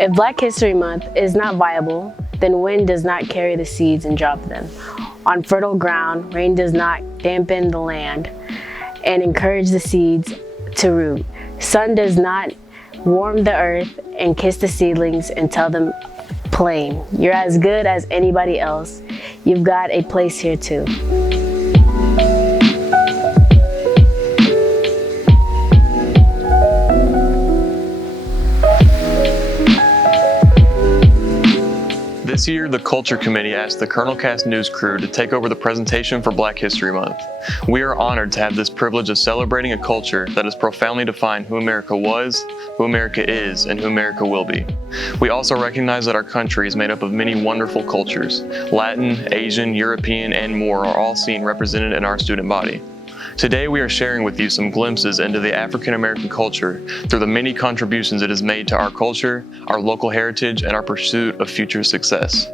If Black History Month is not viable, then wind does not carry the seeds and drop them. On fertile ground, rain does not dampen the land and encourage the seeds to root. Sun does not warm the earth and kiss the seedlings and tell them plain, you're as good as anybody else. You've got a place here too. This year, the Culture Committee asked the Colonel Cast News crew to take over the presentation for Black History Month. We are honored to have this privilege of celebrating a culture that has profoundly defined who America was, who America is, and who America will be. We also recognize that our country is made up of many wonderful cultures. Latin, Asian, European, and more are all seen represented in our student body. Today we are sharing with you some glimpses into the African American culture through the many contributions it has made to our culture, our local heritage, and our pursuit of future success.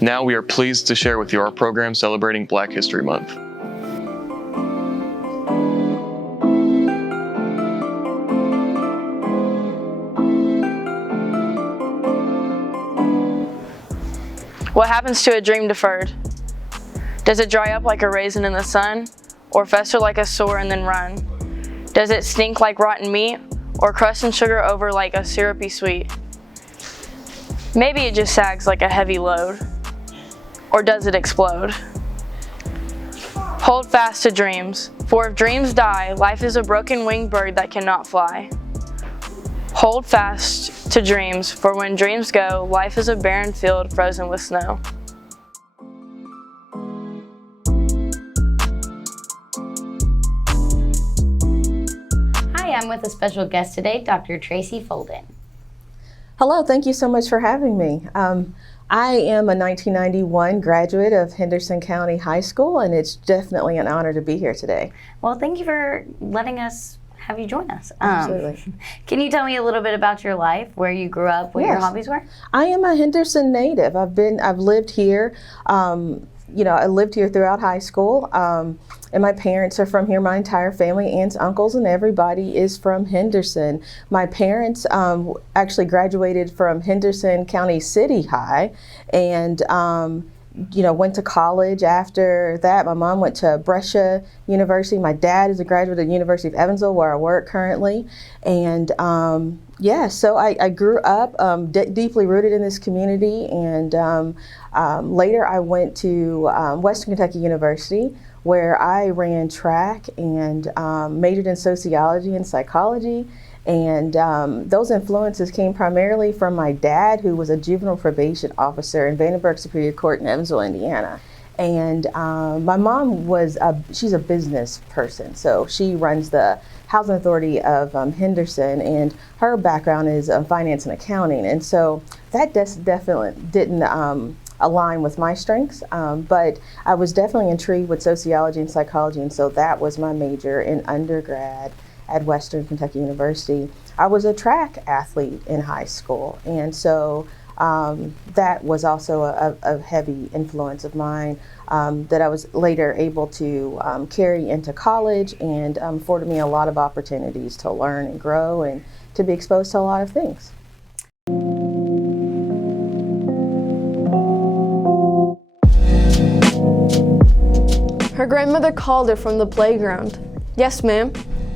Now we are pleased to share with you our program celebrating Black History Month. What happens to a dream deferred? Does it dry up like a raisin in the sun? Or fester like a sore and then run? Does it stink like rotten meat, or crust and sugar over like a syrupy sweet? Maybe it just sags like a heavy load, or does it explode? Hold fast to dreams, for if dreams die, life is a broken winged bird that cannot fly. Hold fast to dreams, for when dreams go, life is a barren field frozen with snow. I'm with a special guest today, Dr. TRACEY FOLDEN. Hello, thank you so much for having me. I am a 1991 graduate of Henderson County High School, and it's definitely an honor to be here today. Well, thank you for letting us have you join us. Absolutely. Can you tell me a little bit about your life, where you grew up, what your hobbies were? I am a Henderson native. I've lived here. I lived here throughout high school, and my parents are from here. My entire family, aunts, uncles, and everybody is from Henderson. My parents actually graduated from Henderson County City High, and went to college after that. My mom went to Brescia University. My dad is a graduate of the University of Evansville, where I work currently, and so I grew up deeply rooted in this community, and later I went to Western Kentucky University, where I ran track and majored in sociology and psychology. And those influences came primarily from my dad, who was a juvenile probation officer in Vandenberg Superior Court in Evansville, Indiana. And my mom she's a business person, so she runs the Housing Authority of Henderson, and her background is finance and accounting. And so that definitely didn't align with my strengths, but I was definitely intrigued with sociology and psychology, and so that was my major in undergrad at Western Kentucky University. I was a track athlete in high school, and so that was also a heavy influence of mine that I was later able to carry into college, and afforded me a lot of opportunities to learn and grow and to be exposed to a lot of things. Her grandmother called her from the playground. "Yes, ma'am.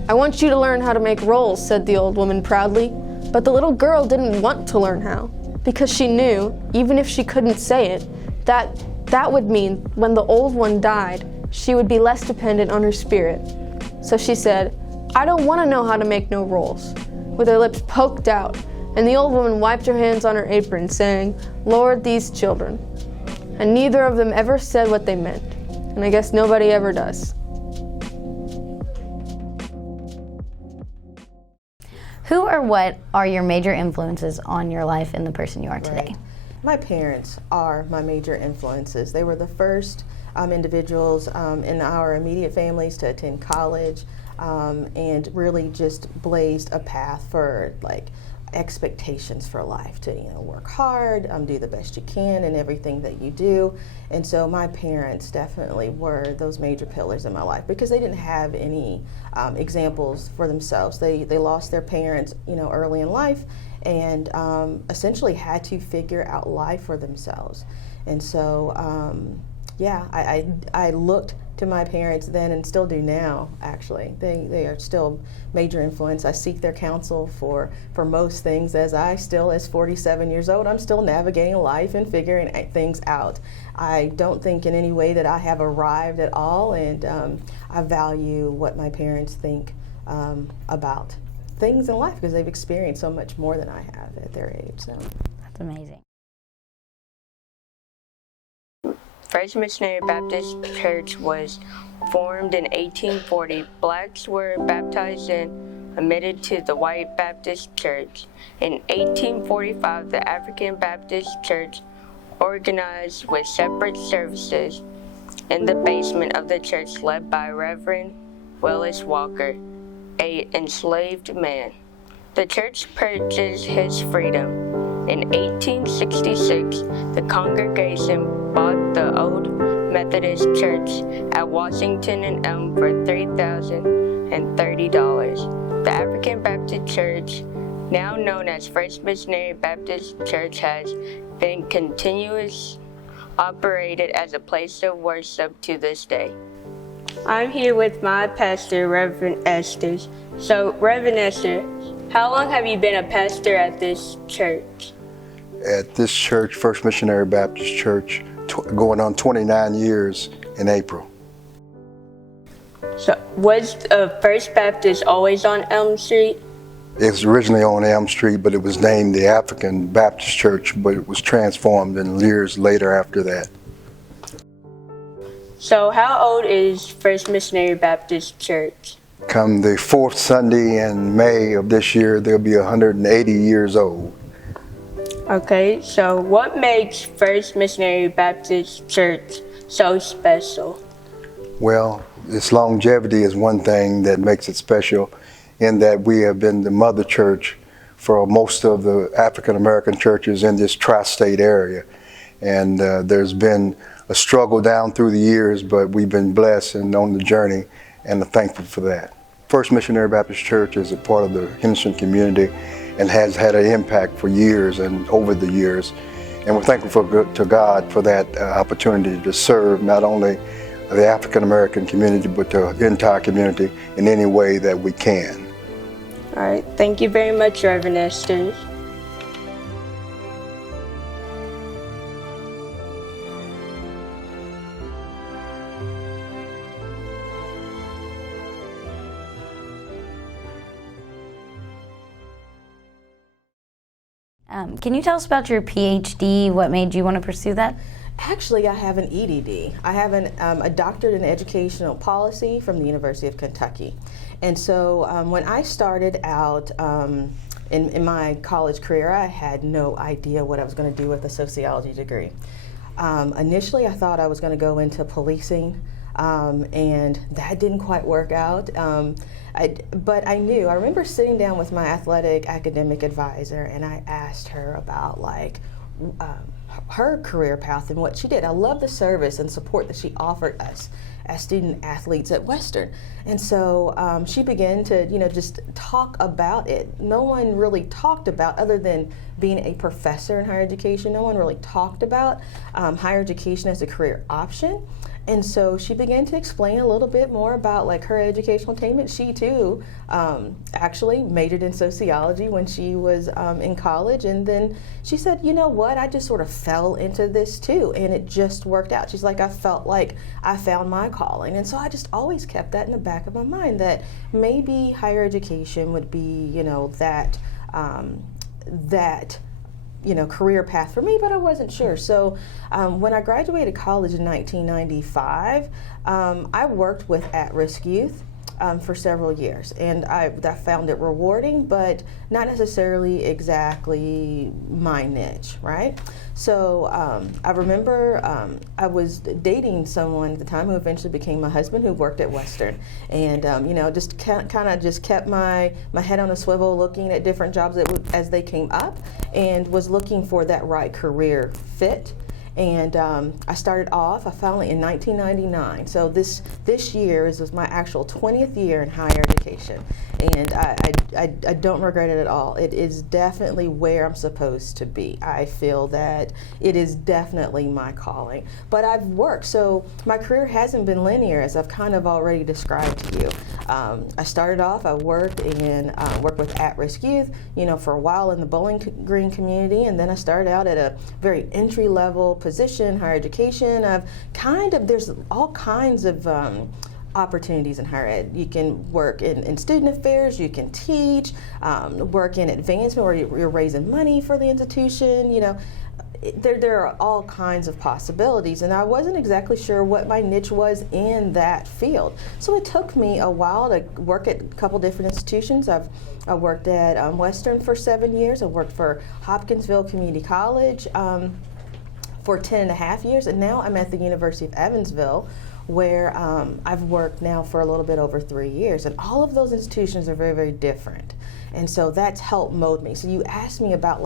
I want you to learn how to make rolls," said the old woman proudly. But the little girl didn't want to learn how, because she knew, even if she couldn't say it, that would mean when the old one died, she would be less dependent on her spirit. So she said, "I don't want to know how to make no rolls." With her lips poked out, And the old woman wiped her hands on her apron, saying, "Lord, these children." And neither of them ever said what they meant. And I guess nobody ever does. Who or what are your major influences on your life and the person you are today? Right. My parents are my major influences. They were the first individuals in our immediate families to attend college and really just blazed a path for like expectations for life to work hard, do the best you can in everything that you do. And so my parents definitely were those major pillars in my life because they didn't have any examples for themselves. They lost their parents early in life and essentially had to figure out life for themselves. And so yeah, I looked to my parents then and still do now, actually. They are still major influence. I seek their counsel for most things as 47 years old, I'm still navigating life and figuring things out. I don't think in any way that I have arrived at all, and I value what my parents think about things in life because they've experienced so much more than I have at their age. So That's amazing. First Missionary Baptist Church was formed in 1840. Blacks were baptized and admitted to the White Baptist Church. In 1845, the African Baptist Church organized with separate services in the basement of the church led by Reverend Willis Walker, an enslaved man. The church purchased his freedom. In 1866, the congregation bought the old Methodist Church at Washington and Elm for $3,030. The African Baptist Church, now known as First Missionary Baptist Church, has been continuously operated as a place of worship to this day. I'm here with my pastor, Reverend Esther. So, Reverend Esther, how long have you been a pastor at this church? At this church, First Missionary Baptist Church, going on 29 years in April. So, was First Baptist always on Elm Street? It was originally on Elm Street, but it was named the African Baptist Church, but it was transformed in years later after that. So, how old is First Missionary Baptist Church? Come the fourth Sunday in May of this year, they'll be 180 years old. Okay, so what makes First Missionary Baptist Church so special? Well, its longevity is one thing that makes it special, in that we have been the mother church for most of the African American churches in this tri-state area. And there's been a struggle down through the years, but we've been blessed and on the journey, and are thankful for that. First Missionary Baptist Church is a part of the Henderson community and has had an impact for years and over the years. And we're thankful to God for that opportunity to serve not only the African American community, but the entire community in any way that we can. All right, thank you very much, Reverend Esther. Can you tell us about your PhD? What made you want to pursue that? Actually, I have an EDD. I have a doctorate in educational policy from the University of Kentucky. And so when I started out in my college career, I had no idea what I was going to do with a sociology degree. Initially, I thought I was going to go into policing, and that didn't quite work out. But I knew, I remember sitting down with my athletic academic advisor, and I asked her about her career path and what she did. I love the service and support that she offered us as student athletes at Western. And so she began to, just talk about it. No one really talked about, other than being a professor in higher education, no one really talked about higher education as a career option. And so she began to explain a little bit more about her educational attainment. She too actually majored in sociology when she was in college, and then she said, you know what, I just sort of fell into this too, and it just worked out. She's like, I felt like I found my calling. And so I just always kept that in the back of my mind, that maybe higher education would be, that that career path for me, but I wasn't sure. So when I graduated college in 1995, I worked with at-risk youth for several years, and I found it rewarding, but not necessarily exactly my niche, right? So I remember I was dating someone at the time who eventually became my husband, who worked at Western, and just kind of just kept my head on a swivel, looking at different jobs as they came up, and was looking for that right career fit. And I started off, I finally, in 1999. So this year was my actual 20th year in higher education. And I don't regret it at all. It is definitely where I'm supposed to be. I feel that it is definitely my calling. But I've worked, so my career hasn't been linear, as I've kind of already described to you. I started off, I worked with at-risk youth, for a while in the Bowling Green community, and then I started out at a very entry-level position, higher education. There's all kinds of opportunities in higher ed. You can work in student affairs, you can teach, work in advancement where you're raising money for the institution, There are all kinds of possibilities, and I wasn't exactly sure what my niche was in that field. So it took me a while to work at a couple different institutions. I worked at Western for 7 years. I worked for Hopkinsville Community College for 10.5 years, and now I'm at the University of Evansville, where I've worked now for a little bit over 3 years. And all of those institutions are very, very different. And so that's helped mold me. So you asked me about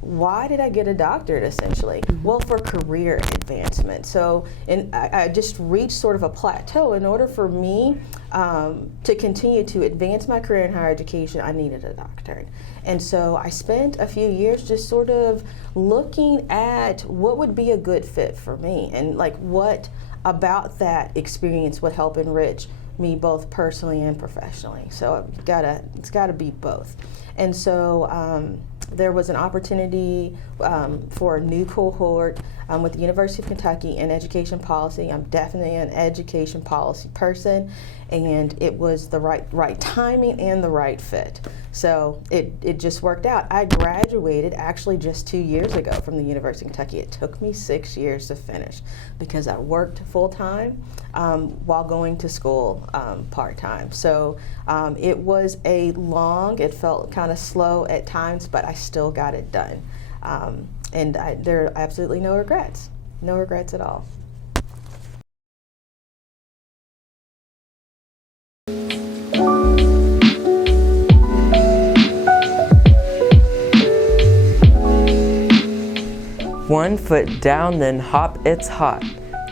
why did I get a doctorate, essentially? Mm-hmm. Well, for career advancement. So I just reached sort of a plateau. In order for me to continue to advance my career in higher education, I needed a doctorate. And so I spent a few years just sort of looking at what would be a good fit for me, and what about that experience would help enrich me both personally and professionally. So it's gotta be both. And so there was an opportunity for a new cohort with the University of Kentucky in education policy. I'm definitely an education policy person, and it was the right timing and the right fit. So it just worked out. I graduated actually just 2 years ago from the University of Kentucky. It took me 6 years to finish because I worked full-time while going to school part-time. So it felt kind of slow at times, but I still got it done. And there are absolutely no regrets at all. One foot down, then hop, it's hot.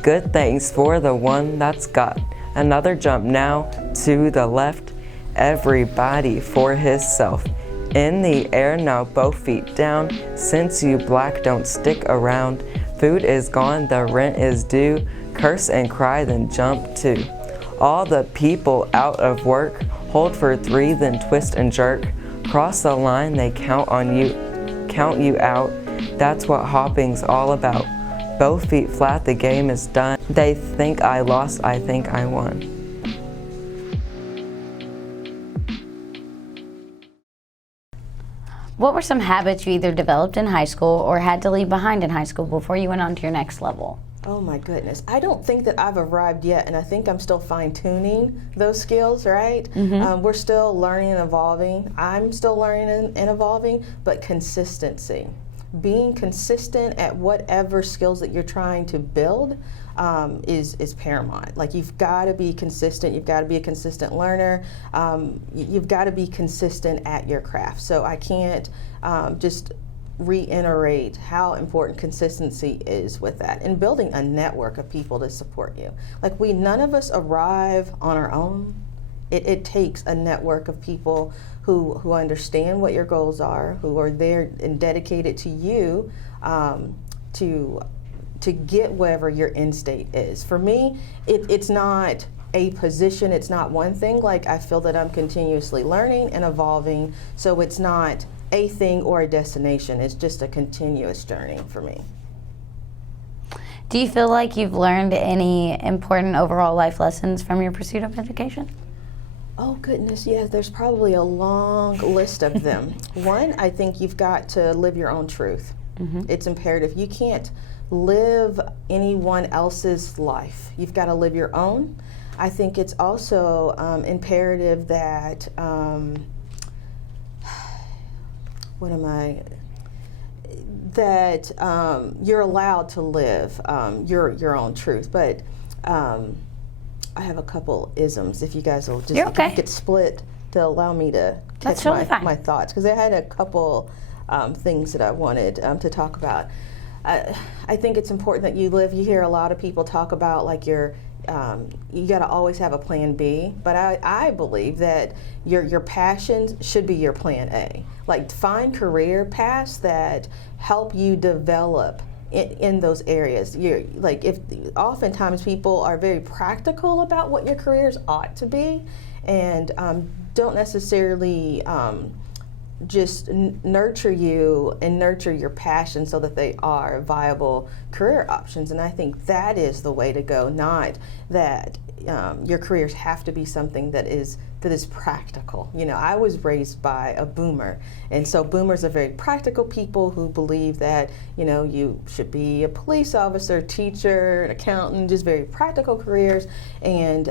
Good things for the one that's got. Another jump now to the left. Everybody for hisself. In the air now, both feet down. Since you black don't stick around. Food is gone, the rent is due. Curse and cry, then jump too. All the people out of work. Hold for 3, then twist and jerk. Cross the line, they count you out. That's what hopping's all about. Both feet flat, the game is done. They think I lost, I think I won. What were some habits you either developed in high school or had to leave behind in high school before you went on to your next level? Oh my goodness. I don't think that I've arrived yet, and I think I'm still fine-tuning those skills, right? Mm-hmm. We're still learning and evolving. I'm still learning and evolving, but consistency. Being consistent at whatever skills that you're trying to build is paramount. You've got to be consistent. You've got to be a consistent learner. You've got to be consistent at your craft. So I can't just reiterate how important consistency is with that, and building a network of people to support you. None of us arrive on our own. It takes a network of people who understand what your goals are, who are there and dedicated to you to get wherever your end state is. For me, it's not a position, it's not one thing. I feel that I'm continuously learning and evolving, so it's not a thing or a destination. It's just a continuous journey for me. Do you feel like you've learned any important overall life lessons from your pursuit of education? Oh goodness, yeah, there's probably a long list of them. One, I think you've got to live your own truth. It's imperative. You can't live anyone else's life. You've got to live your own. I think it's also imperative that, that you're allowed to live your own truth. But I have a couple isms, if you guys will just get split to allow me to catch my thoughts, because I had a couple things that I wanted to talk about. I think it's important that you hear a lot of people talk about like you got to always have a plan B, but I believe that your passions should be your plan A. Like, find career paths that help you develop in those areas. Oftentimes people are very practical about what your careers ought to be, and don't necessarily just nurture you and nurture your passion so that they are viable career options. And I think that is the way to go, not that your careers have to be something that is practical. You know, I was raised by a boomer, and so boomers are very practical people who believe that, you know, you should be a police officer, teacher, an accountant, just very practical careers. And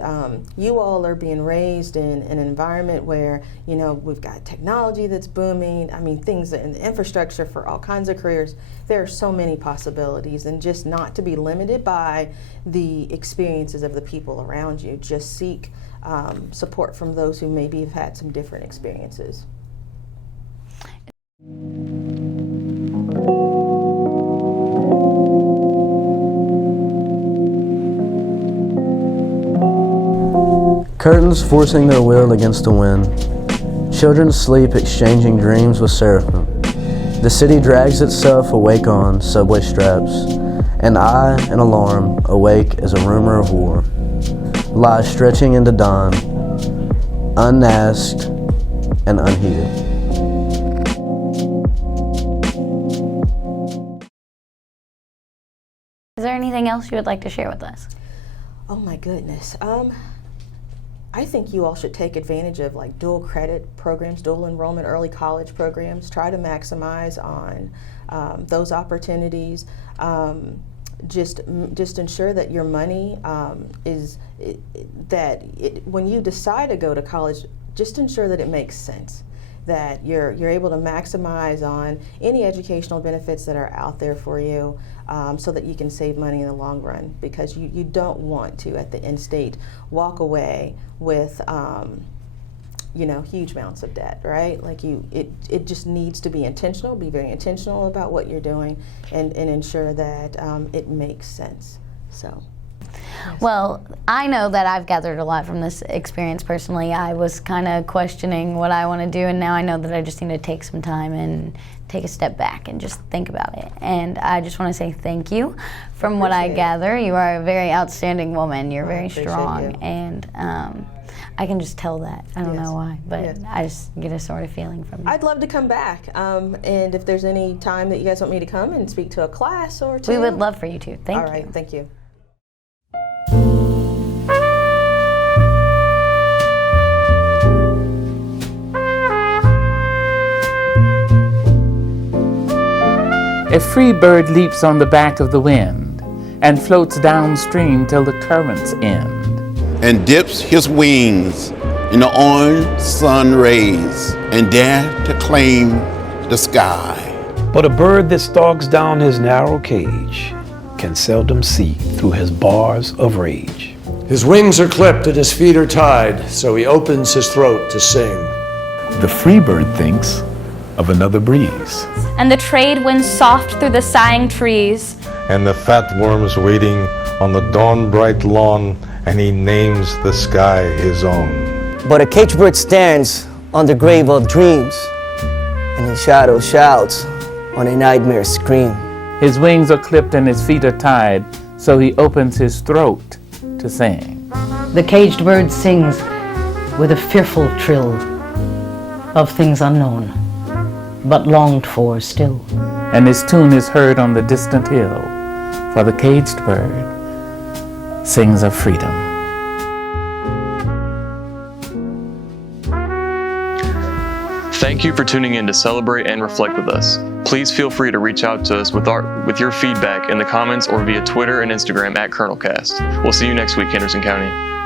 you all are being raised in an environment where, you know, we've got technology that's booming. I mean, things in the infrastructure for all kinds of careers. There are so many possibilities, and just not to be limited by the experiences of the people around you. Just seek support from those who maybe have had some different experiences. Curtains forcing their will against the wind. Children sleep exchanging dreams with seraphim. The city drags itself awake on subway straps, and I, an alarm, awake as a rumor of war, lie stretching into dawn, unasked and unheeded. Is there anything else you would like to share with us? Oh my goodness. I think you all should take advantage of like dual credit programs, dual enrollment, early college programs. Try to maximize on those opportunities. Just ensure that your money when you decide to go to college, just ensure that it makes sense, that you're able to maximize on any educational benefits that are out there for you, so that you can save money in the long run, because you don't want to at the end state walk away with you know, huge amounts of debt, right? Like it just needs to be intentional. Be very intentional about what you're doing, and ensure that it makes sense. So. Yes. Well, I know that I've gathered a lot from this experience personally. I was kind of questioning what I want to do, and now I know that I just need to take some time and take a step back and just think about it. And I just want to say thank you. From what I gather, you are a very outstanding woman. You're very strong, and I can just tell that. I don't know why, but I just get a sort of feeling from you. I'd love to come back, and if there's any time that you guys want me to come and speak to a class or two. We would love for you to. Thank you. All right, thank you. A free bird leaps on the back of the wind and floats downstream till the currents end, and dips his wings in the orange sun rays and dare to claim the sky. But a bird that stalks down his narrow cage can seldom see through his bars of rage. His wings are clipped and his feet are tied, so he opens his throat to sing. The free bird thinks of another breeze, and the trade winds soft through the sighing trees, and the fat worms waiting on the dawn-bright lawn, and he names the sky his own. But a caged bird stands on the grave of dreams, and in shadow shouts on a nightmare scream. His wings are clipped and his feet are tied, so he opens his throat to sing. The caged bird sings with a fearful trill of things unknown, but longed for still. And his tune is heard on the distant hill, for the caged bird sings of freedom. Thank you for tuning in to celebrate and reflect with us. Please feel free to reach out to us with your feedback in the comments or via Twitter and Instagram at ColonelCast. We'll see you next week, Henderson County.